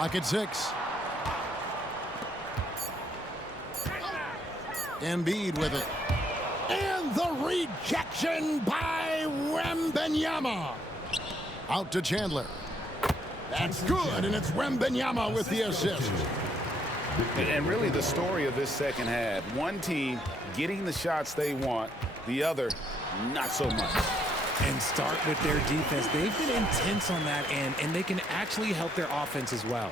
Clock at 6. Embiid with it. And the rejection by Wembanyama. Out to Chandler. That's good, and it's Wembanyama with the assist. And really the story of this second half, one team getting the shots they want, the other not so much. And start with their defense. They've been intense on that end, and they can actually help their offense as well.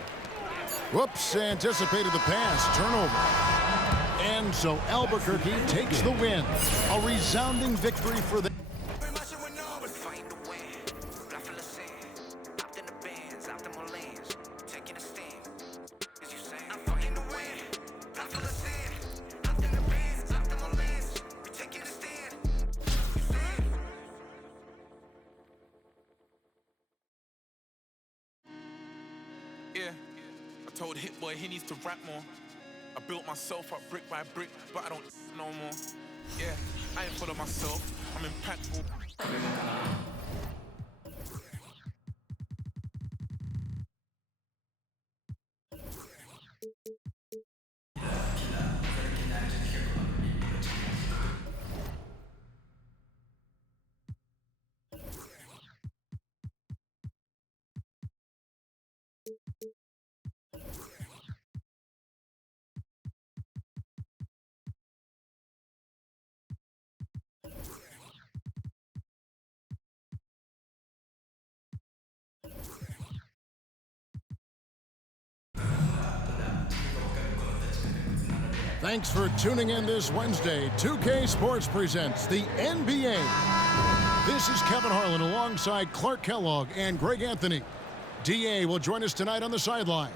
Whoops, anticipated the pass. Turnover. And so Albuquerque takes the win. A resounding victory for the... Yeah, I told Hit Boy he needs to rap more. I built myself up brick by brick, but I don't no more. Yeah, I ain't full of myself, I'm impactful. Thanks for tuning in this Wednesday. 2K Sports presents the NBA. This is Kevin Harlan alongside Clark Kellogg and Greg Anthony. DA will join us tonight on the sideline.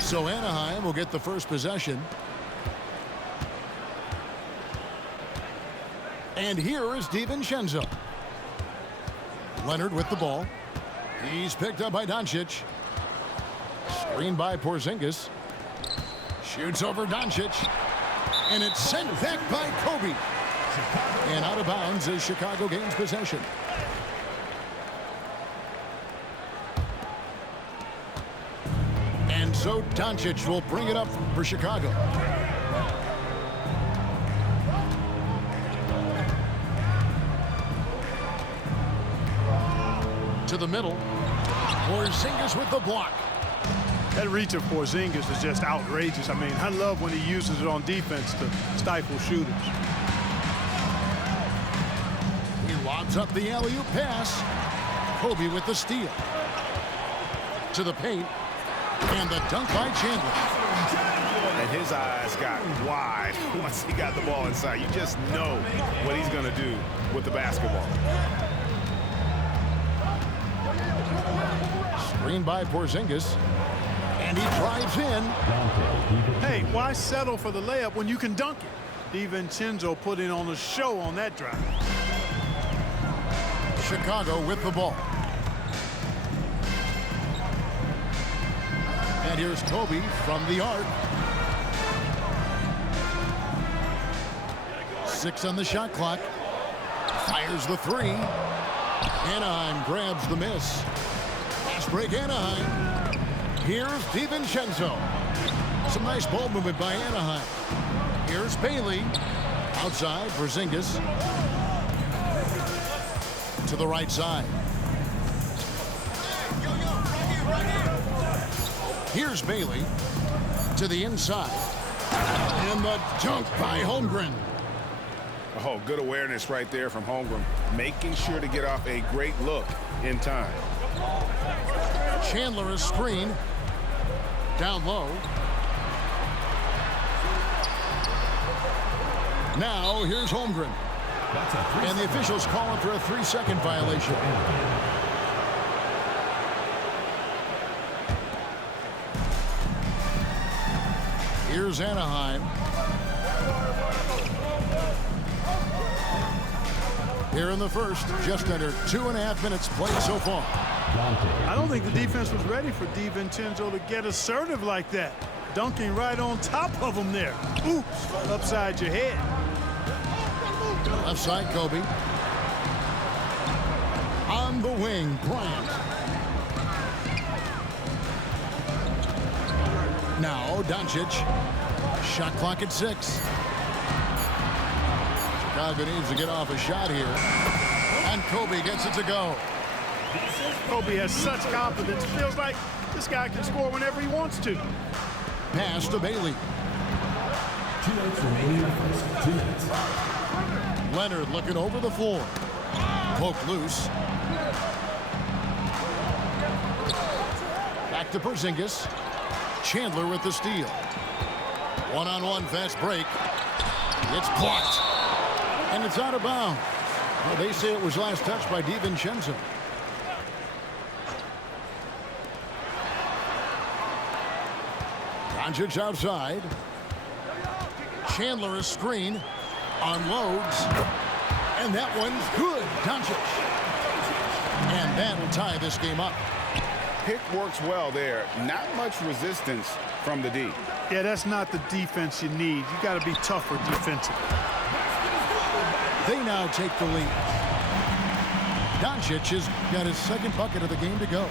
So Anaheim will get the first possession. And here is DiVincenzo. Leonard with the ball. He's picked up by Doncic. Screened by Porzingis. Shoots over Doncic. And it's sent back by Kobe. And out of bounds as Chicago gains possession. And so Doncic will bring it up for Chicago. To the middle. Porzingis with the block. That reach of Porzingis is just outrageous. I mean, I love when he uses it on defense to stifle shooters. He lobs up the alley-oop pass. Kobe with the steal. To the paint. And the dunk by Chandler. And his eyes got wide once he got the ball inside. You just know what he's going to do with the basketball. Screened by Porzingis. And he drives in. Hey, why settle for the layup when you can dunk it? DiVincenzo put in on a show on that drive. Chicago with the ball. And here's Kobe from the arc. 6 on the shot clock. Fires the 3. Anaheim grabs the miss. Fast break Anaheim. Here's DiVincenzo. Some nice ball movement by Anaheim. Here's Bailey. Outside, Porzingis. To the right side. Here's Bailey. To the inside. And the dunk by Holmgren. Oh, good awareness right there from Holmgren. Making sure to get off a great look in time. Chandler is screened. Down low. Now here's Holmgren. And the officials calling for a 3-second violation. Here's Anaheim. Here in the first, just under 2.5 minutes played so far. I don't think the defense was ready for DiVincenzo to get assertive like that. dunking right on top of him there. Oops, upside your head. Left side, Kobe. On the wing, Bryant. Now, Doncic. Shot clock at 6. Chicago needs to get off a shot here. And Kobe gets it to go. Kobe has such confidence. Feels like this guy can score whenever he wants to. Pass to Bailey. 2 minutes remaining in the first. 2 minutes. Leonard looking over the floor. Poked loose. Back to Porzingis. Chandler with the steal. One-on-one fast break. It's blocked. And it's out of bounds. Well, they say it was last touched by DiVincenzo. Doncic outside. Chandler a screen. Unloads. And that one's good. Doncic. And that'll tie this game up. Pick works well there. Not much resistance from the D. Yeah, that's not the defense you need. You got to be tougher defensively. They now take the lead. Doncic has got his second bucket of the game to go.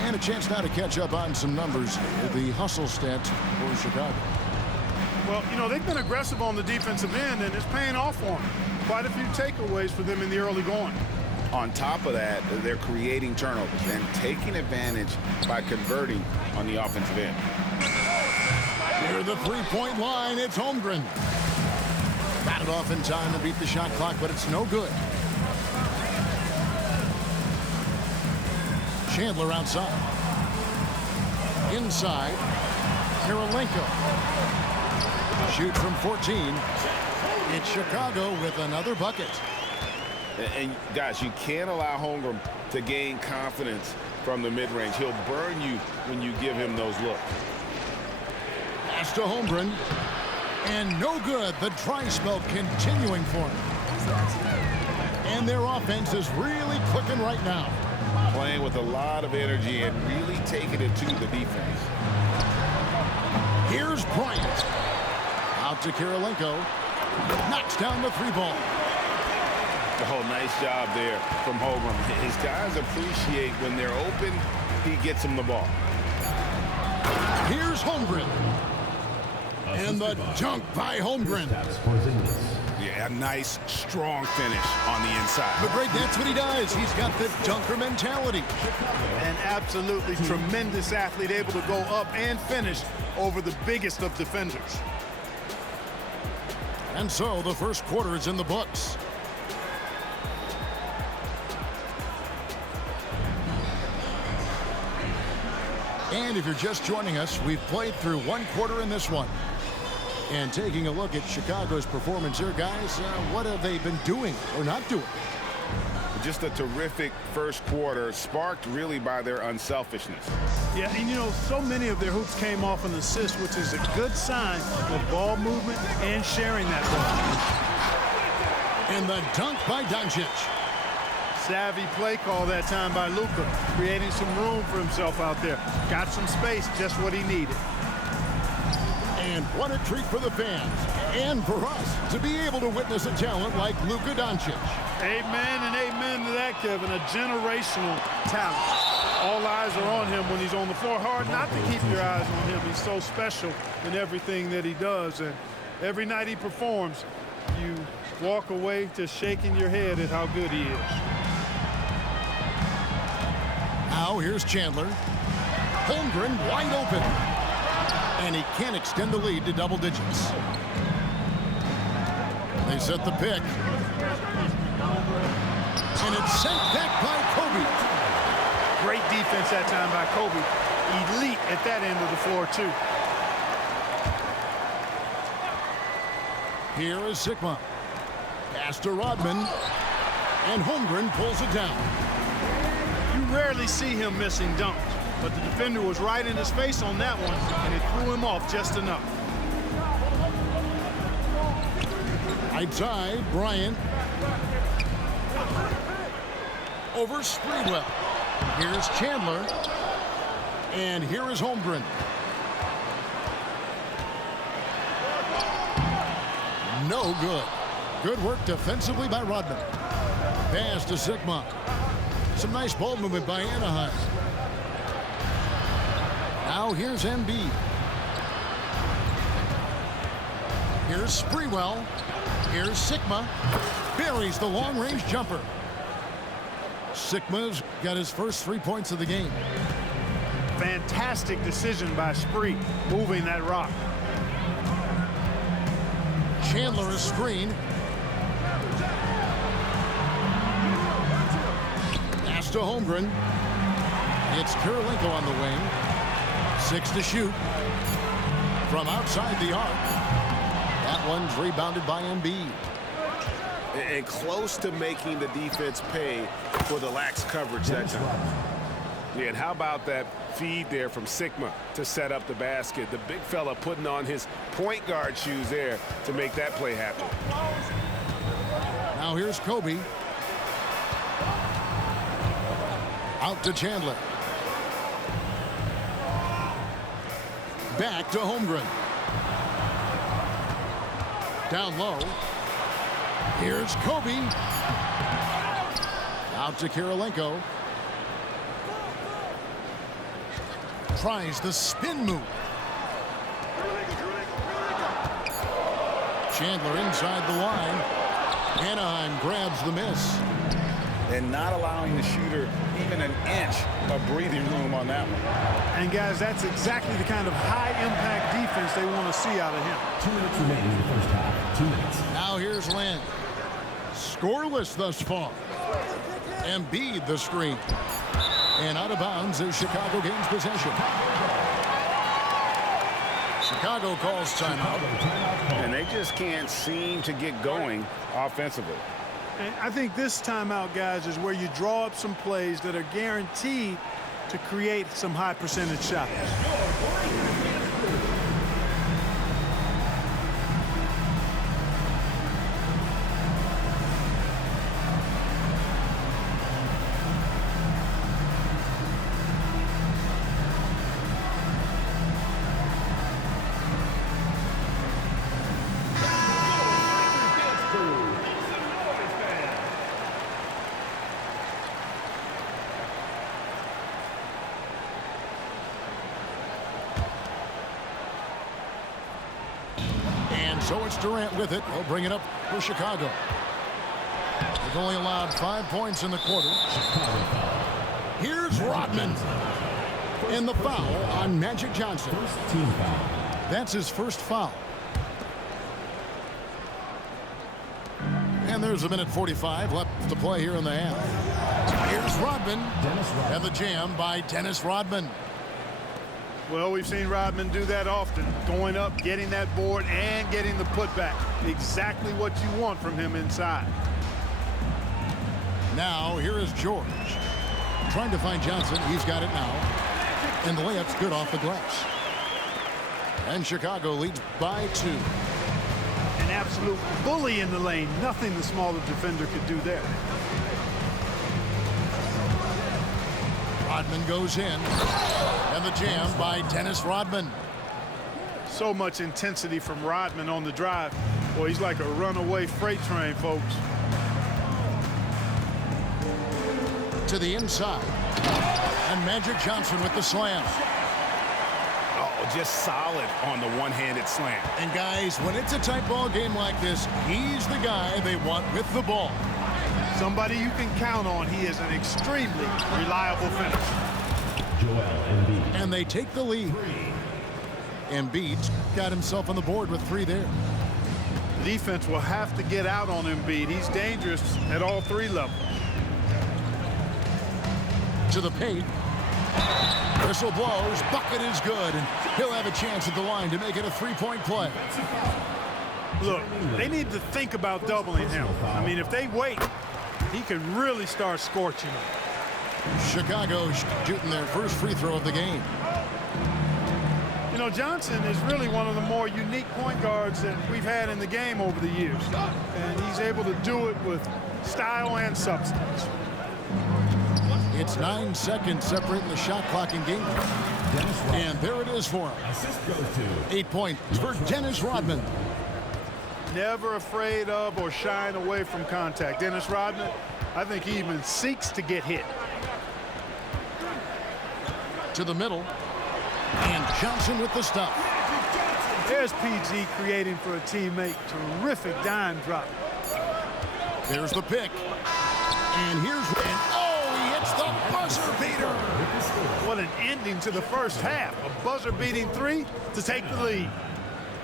And a chance now to catch up on some numbers here. The hustle stats for Chicago. Well, you know, they've been aggressive on the defensive end, and it's paying off for them. Quite a few takeaways for them in the early going. On top of that, they're creating turnovers and taking advantage by converting on the offensive end. Near the three-point line, it's Holmgren. Got it off in time to beat the shot clock, but it's no good. Chandler outside. Inside, Kirilenko. Shoots from 14. It's Chicago with another bucket. And guys, you can't allow Holmgren to gain confidence from the mid-range. He'll burn you when you give him those looks. Pass to Holmgren. And no good. The dry spell continuing for him. And their offense is really clicking right now. Playing with a lot of energy and really taking it to the defense. Here's Bryant. Out to Kirilenko. Knocks down the three ball. Oh, nice job there from Holmgren. His guys appreciate when they're open, he gets them the ball. Here's Holmgren. And the dunk by Holmgren. Yeah, a nice, strong finish on the inside. But Greg, that's what he does. He's got the dunker mentality. An absolutely tremendous athlete, able to go up and finish over the biggest of defenders. And so the first quarter is in the books. And if you're just joining us, we've played through one quarter in this one. And taking a look at Chicago's performance here, guys, what have they been doing or not doing? Just a terrific first quarter, sparked really by their unselfishness. Yeah, and you know, so many of their hoops came off an assist, which is a good sign of ball movement and sharing that ball. And the dunk by Doncic. Savvy play call that time by Luka, creating some room for himself out there. Got some space, just what he needed. And what a treat for the fans and for us to be able to witness a talent like Luka Doncic. Amen and amen to that, Kevin. A generational talent. All eyes are on him when he's on the floor. Hard not to keep your eyes on him. He's so special in everything that he does. And every night he performs, you walk away just shaking your head at how good he is. Now here's Chandler. Holmgren wide open. And he can't extend the lead to double digits. They set the pick. And it's sent back by Kobe. Great defense that time by Kobe. Elite at that end of the floor, too. Here is Sigma. Pass to Rodman. And Holmgren pulls it down. You rarely see him missing dunks, but the defender was right in his face on that one, and it threw him off just enough. Outside, Bryant. Over Sprewell. Here's Chandler. And here is Holmgren. No good. Good work defensively by Rodman. Pass to Sigma. Some nice ball movement by Anaheim. Now here's Embiid. Here's Sprewell. Here's Sigma. Buries the long-range jumper. Sigma's got his first 3 points of the game. Fantastic decision by Spree, moving that rock. Chandler is screen. Pass to Holmgren. It's Kirilenko on the wing. 6 to shoot. From outside the arc. That one's rebounded by Embiid. And close to making the defense pay for the lax coverage that time. Yeah, and how about that feed there from Sigma to set up the basket? The big fella putting on his point guard shoes there to make that play happen. Now here's Kobe. Out to Chandler. Back to Holmgren. Down low. Here's Kobe. Out to Kirilenko. Tries the spin move. Chandler inside the line. Anaheim grabs the miss. And not allowing the shooter even an inch of breathing room on that one. And guys, that's exactly the kind of high-impact defense they want to see out of him. 2 minutes remaining in the first half. 2 minutes. Now here's Lynn. Scoreless thus far. Embiid the screen. And out of bounds as Chicago gains possession. Chicago calls timeout. And they just can't seem to get going offensively. And I think this timeout, guys, is where you draw up some plays that are guaranteed to create some high percentage shots. So it's Durant with it. He'll bring it up for Chicago. They've only allowed 5 points in the quarter. Here's Rodman. And the foul on Magic Johnson. First team foul. That's his first foul. And there's 1:45 left to play here in the half. Here's Rodman. And the jam by Dennis Rodman. Well, we've seen Rodman do that often, going up, getting that board, and getting the putback. Exactly what you want from him inside. Now, here is George. Trying to find Johnson. He's got it now. And the layup's good off the glass. And Chicago leads by 2. An absolute bully in the lane. Nothing the smaller defender could do there. Rodman goes in. And the jam by Dennis Rodman. So much intensity from Rodman on the drive. Boy, he's like a runaway freight train, folks. To the inside. And Magic Johnson with the slam. Oh, just solid on the one-handed slam. And guys, when it's a tight ball game like this, he's the guy they want with the ball. Somebody you can count on. He is an extremely reliable finisher. Joel Embiid. And they take the lead. Embiid's got himself on the board with 3 there. The defense will have to get out on Embiid. He's dangerous at all 3 levels. To the paint. Whistle blows. Bucket is good. And he'll have a chance at the line to make it a 3-point play. Look, they need to think about doubling him. I mean, if they wait, he could really start scorching them. Chicago shooting their first free throw of the game. You know, Johnson is really one of the more unique point guards that we've had in the game over the years. And he's able to do it with style and substance. It's 9 seconds separating the shot clock and game. And there it is for him. Assist goes to 8 points for Dennis Rodman. never afraid of or shying away from contact. Dennis Rodman, I think he even seeks to get hit. To the middle. And Johnson with the stuff. There's PG creating for a teammate. Terrific dime drop. There's the pick. And here's he hits the buzzer beater. What an ending to the first half. A buzzer-beating three to take the lead.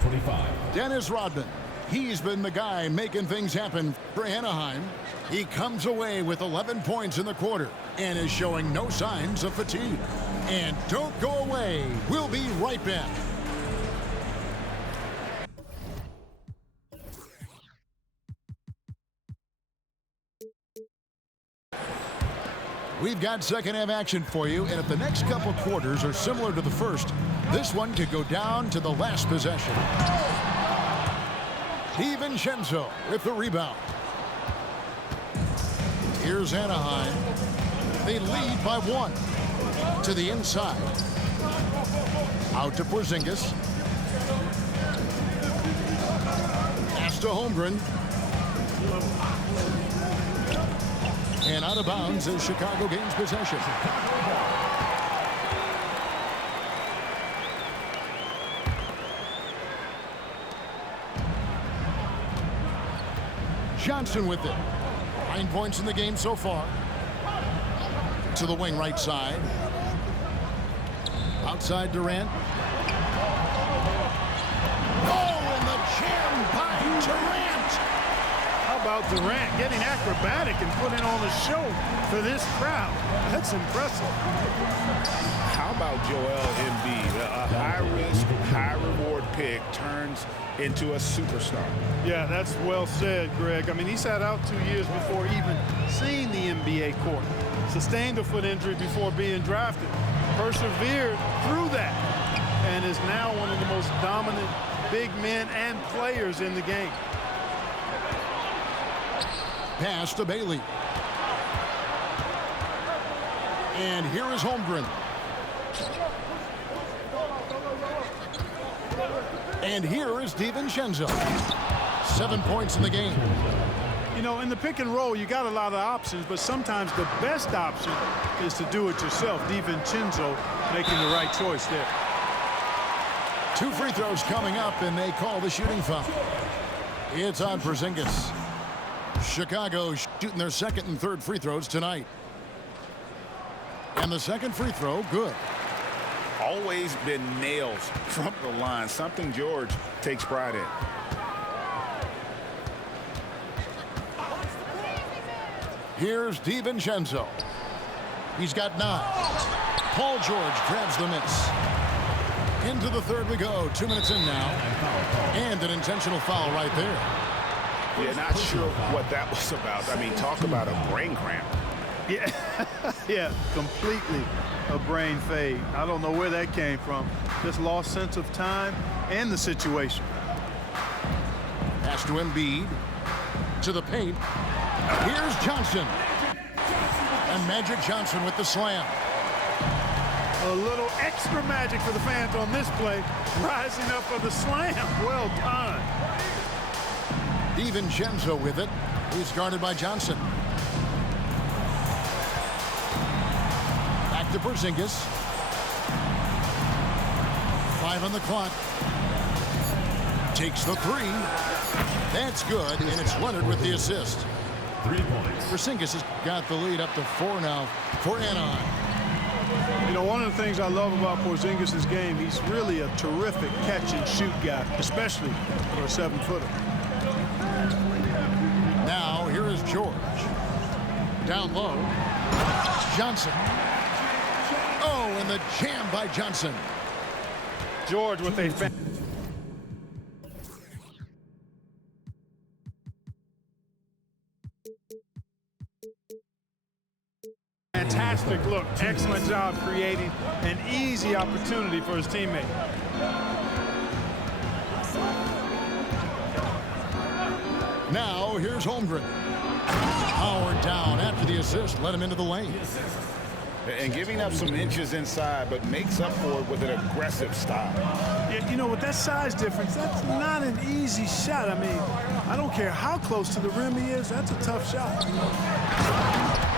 25. Dennis Rodman. He's been the guy making things happen for Anaheim. He comes away with 11 points in the quarter and is showing no signs of fatigue. And don't go away. We'll be right back. We've got second half action for you, and if the next couple quarters are similar to the first, this one could go down to the last possession. DiVincenzo with the rebound. Here's Anaheim. They lead by 1. To the inside. Out to Porzingis. Pass to Holmgren. And out of bounds as Chicago gains possession. Johnson with it. 9 points in the game so far. To the wing right side. Outside Durant. And the jam by Durant. How about Durant getting acrobatic and putting on a show for this crowd? That's impressive. How about Joel Embiid? A high-risk, high-reward pick turns into a superstar. Yeah, that's well said, Greg. I mean, he sat out 2 years before even seeing the NBA court. Sustained a foot injury before being drafted. Persevered through that and is now one of the most dominant big men and players in the game. Pass to Bailey. And here is Holmgren. And here is DiVincenzo. 7 points in the game. You know, in the pick and roll, you got a lot of options, but sometimes the best option is to do it yourself. DiVincenzo making the right choice there. 2 free throws coming up, and they call the shooting foul. It's on Porzingis. Chicago shooting their second and third free throws tonight. And the second free throw, good. Always been nails from the line, something George takes pride in. Here's DiVincenzo. He's got 9. Paul George grabs the miss. Into the third we go. 2 minutes in now. And an intentional foul right there. Yeah, not sure what that was about. I mean, talk about a brain cramp. Yeah, yeah, completely a brain fade. I don't know where that came from. Just lost sense of time and the situation. Pass to Embiid. To the paint. Here's Johnson. And Magic Johnson with the slam. A little extra magic for the fans on this play. Rising up for the slam. Well done. DiVincenzo with it. He's guarded by Johnson. Back to Porzingis. 5 on the clock. Takes the 3. That's good, and it's Leonard with the assist. 3 points. Porzingis has got the lead up to 4 now for Anaheim. You know, one of the things I love about Porzingis' game, he's really a terrific catch-and-shoot guy, especially for a 7-footer. Now, here is George. Down low. Johnson. Oh, and the jam by Johnson. George with a fantastic look. Excellent job creating an easy opportunity for his teammate. Now, here's Holmgren. Howard down after the assist. Let him into the lane. And giving up some inches inside, but makes up for it with an aggressive style. Yeah, you know, with that size difference, that's not an easy shot. I mean, I don't care how close to the rim he is, that's a tough shot.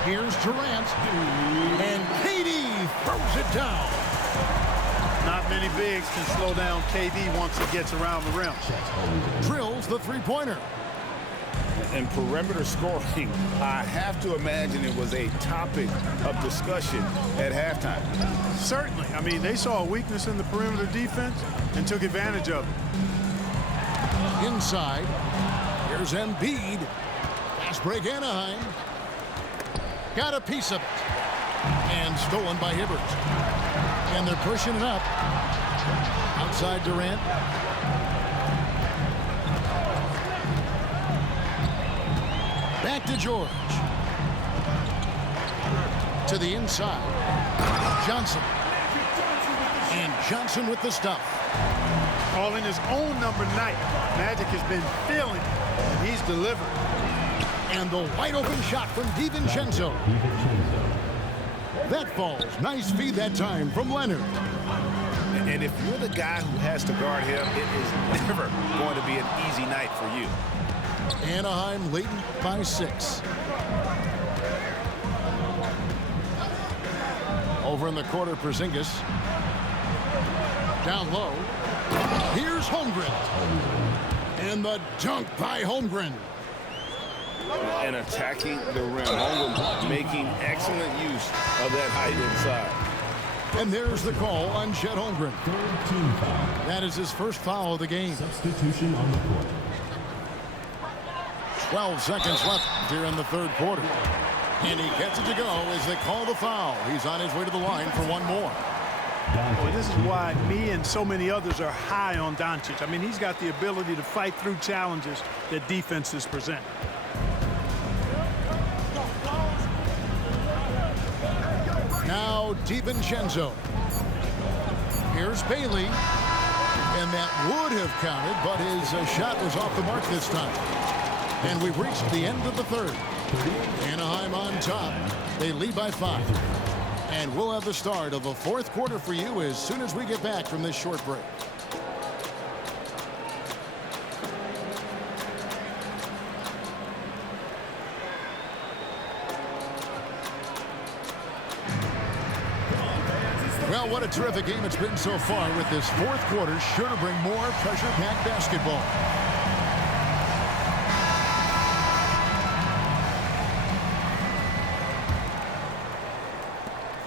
Here's Durant, and KD throws it down. Not many bigs can slow down KD once he gets around the rim. Drills the three-pointer. And perimeter scoring, I have to imagine it was a topic of discussion at halftime. Certainly. I mean, they saw a weakness in the perimeter defense and took advantage of it. Inside, here's Embiid. Fast break Anaheim. Got a piece of it. And stolen by Hibbert. And they're pushing it up. Outside Durant. Back to George. To the inside. Johnson. And Johnson with the stuff. Calling his own number 9. Magic has been feeling it, and he's delivered. And the wide open shot from DiVincenzo. That falls. Nice feed that time from Leonard. And if you're the guy who has to guard him, it is never going to be an easy night for you. Anaheim leading by 6. Over in the corner, Porzingis. Down low. Here's Holmgren. And the dunk by Holmgren. And attacking the rim. Holmgren making excellent use of that height inside. And there's the call on Chet Holmgren. Third team foul. That is his first foul of the game. Substitution on the court. 12 seconds left here in the third quarter. And he gets it to go as they call the foul. He's on his way to the line for one more. Boy, this is why me and so many others are high on Doncic. I mean, he's got the ability to fight through challenges that defenses present. Now DiVincenzo. Here's Bailey. And that would have counted, but his shot was off the mark this time. And we've reached the end of the third. Anaheim on top. They lead by 5. And we'll have the start of the fourth quarter for you as soon as we get back from this short break. Well, what a terrific game it's been so far, with this fourth quarter sure to bring more pressure-packed basketball.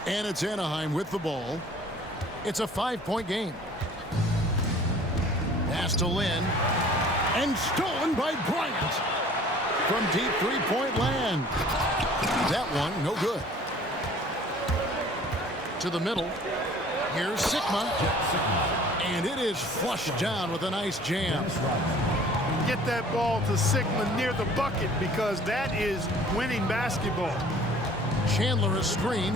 And it's Anaheim with the ball. It's a 5-point game. Pass to Lynn. And stolen by Bryant. From deep three-point land. That one, no good. To the middle. Here's Sikma. And it is flushed down with a nice jam. Get that ball to Sikma near the bucket, because that is winning basketball. Chandler a screen.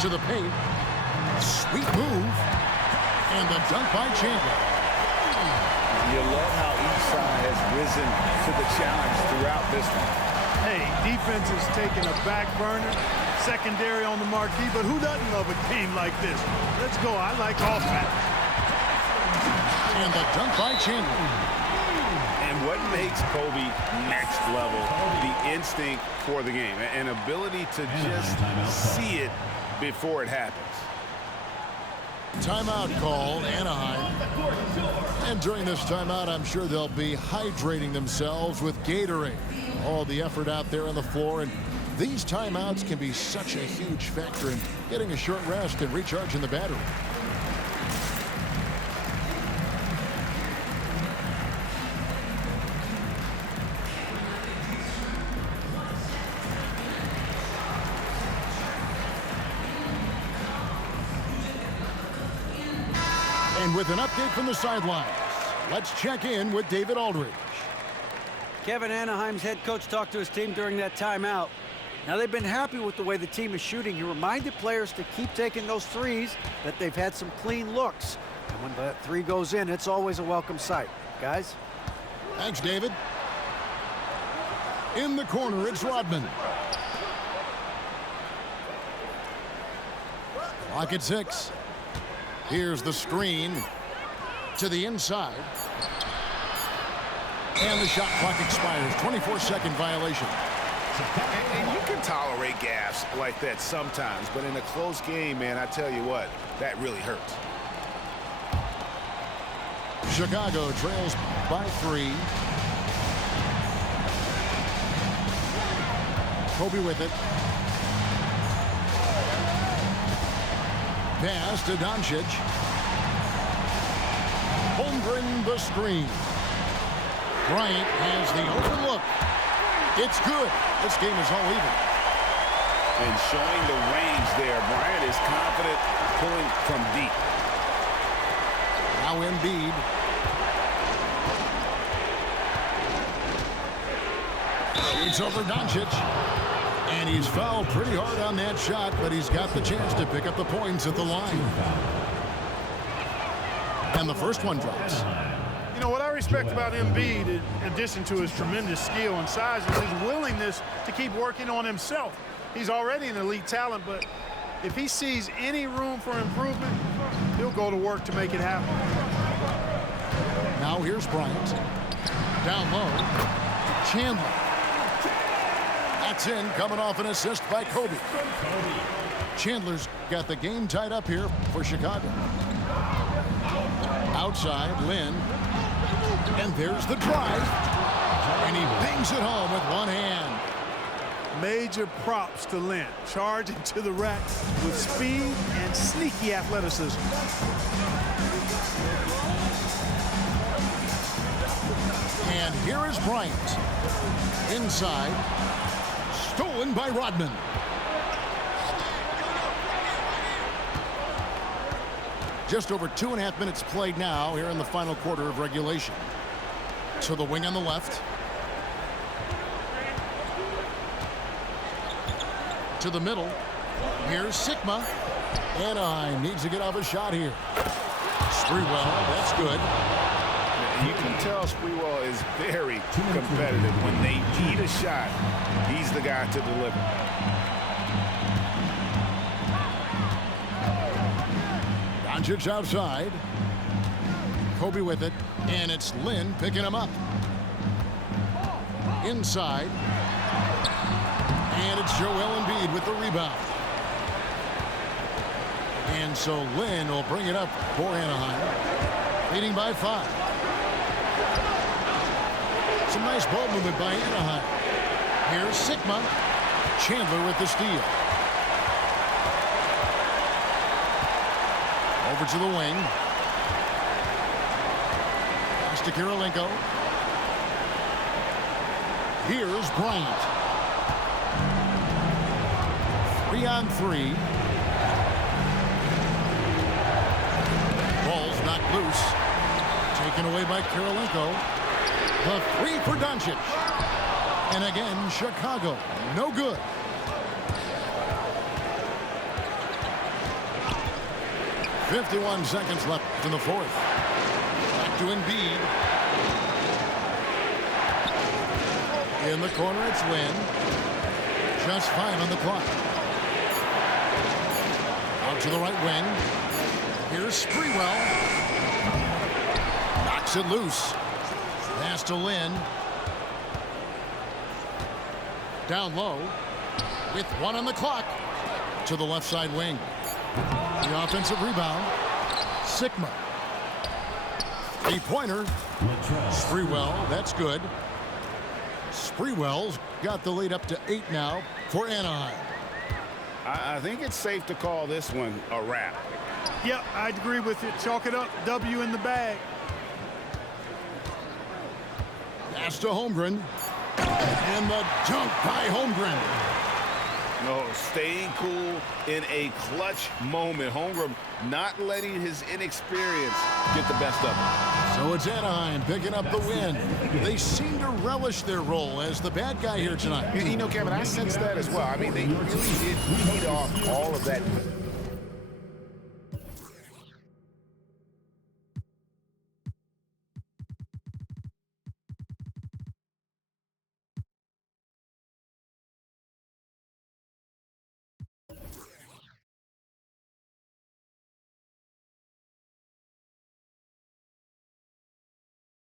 To the paint. Sweet move. And the dunk by Chandler. You love how each side has risen to the challenge throughout this one. Hey, defense is taking a back burner, secondary on the marquee, but who doesn't love a game like this? Let's go. I like offense. And the dunk by Chandler. And what makes Kobe next level? The instinct for the game, an ability to just see it before it happens. Timeout called, Anaheim. And during this timeout, I'm sure they'll be hydrating themselves with Gatorade. All the effort out there on the floor, and these timeouts can be such a huge factor in getting a short rest and recharging the battery. And with an update from the sidelines, let's check in with David Aldridge. Kevin, Anaheim's head coach talked to his team during that timeout. Now, they've been happy with the way the team is shooting. He reminded players to keep taking those threes, that they've had some clean looks. And when that three goes in, it's always a welcome sight. Guys? Thanks, David. In the corner, it's Rodman. Clock at 6. Here's the screen to the inside. And the shot clock expires. 24-second violation. And you can tolerate gaffes like that sometimes, but in a close game, man, I tell you what, that really hurts. Chicago trails by 3. Kobe with it. Pass to Doncic. Holmgren the screen. Bryant has the open look. It's good. This game is all even. And showing the range there, Bryant is confident pulling from deep. Now Embiid. Shoots over Doncic. And he's fouled pretty hard on that shot, but he's got the chance to pick up the points at the line. And the first one drops. You know, what I respect about Embiid, in addition to his tremendous skill and size, is his willingness to keep working on himself. He's already an elite talent, but if he sees any room for improvement, he'll go to work to make it happen. Now here's Bryant. Down low. Chandler. That's in, coming off an assist by Kobe. Chandler's got the game tied up here for Chicago. Outside, Lin. And there's the drive. And he bangs it home with one hand. Major props to Lin, charging to the rack with speed and sneaky athleticism. And here is Bryant. Inside. Stolen by Rodman. Just over 2.5 minutes played now here in the final quarter of regulation. To the wing on the left. To the middle. Here's Sigma. Anaheim needs to get off a shot here. Sprewell, that's good. You can tell Sprewell is very competitive. When they need a shot, he's the guy to deliver. Doncic outside. Kobe with it. And it's Lin picking him up. Inside. And it's Joel Embiid with the rebound. And so Lin will bring it up for Anaheim. Leading by 5. Some nice ball movement by Anaheim. Here's Sigma. Chandler with the steal. Over to the wing. Pass to Kirilenko. Here's Bryant. 3-on-3. Ball's knocked loose. Taken away by Kirilenko. The 3 for Doncic. And again, Chicago, no good. .51 seconds left in the fourth. Back to Embiid. In the corner, it's Lin. Just 5 on the clock. Out to the right wing. Here's Sprewell. Knocks it loose. Pass to Lin. Down low. With 1 on the clock. To the left side wing. The offensive rebound. Sigma. 3-pointer. Sprewell, that's good. Sprewell's got the lead up to 8 now for Anaheim. I think it's safe to call this one a wrap. Yep, I'd agree with it. Chalk it up. W in the bag. Pass to Holmgren. And the dunk by Holmgren. No, staying cool in a clutch moment. Holmgren not letting his inexperience get the best of him. So it's Anaheim picking up the win. They seem to relish their role as the bad guy here tonight. You know, Kevin, I sense that as well. I mean, they really did feed off all of that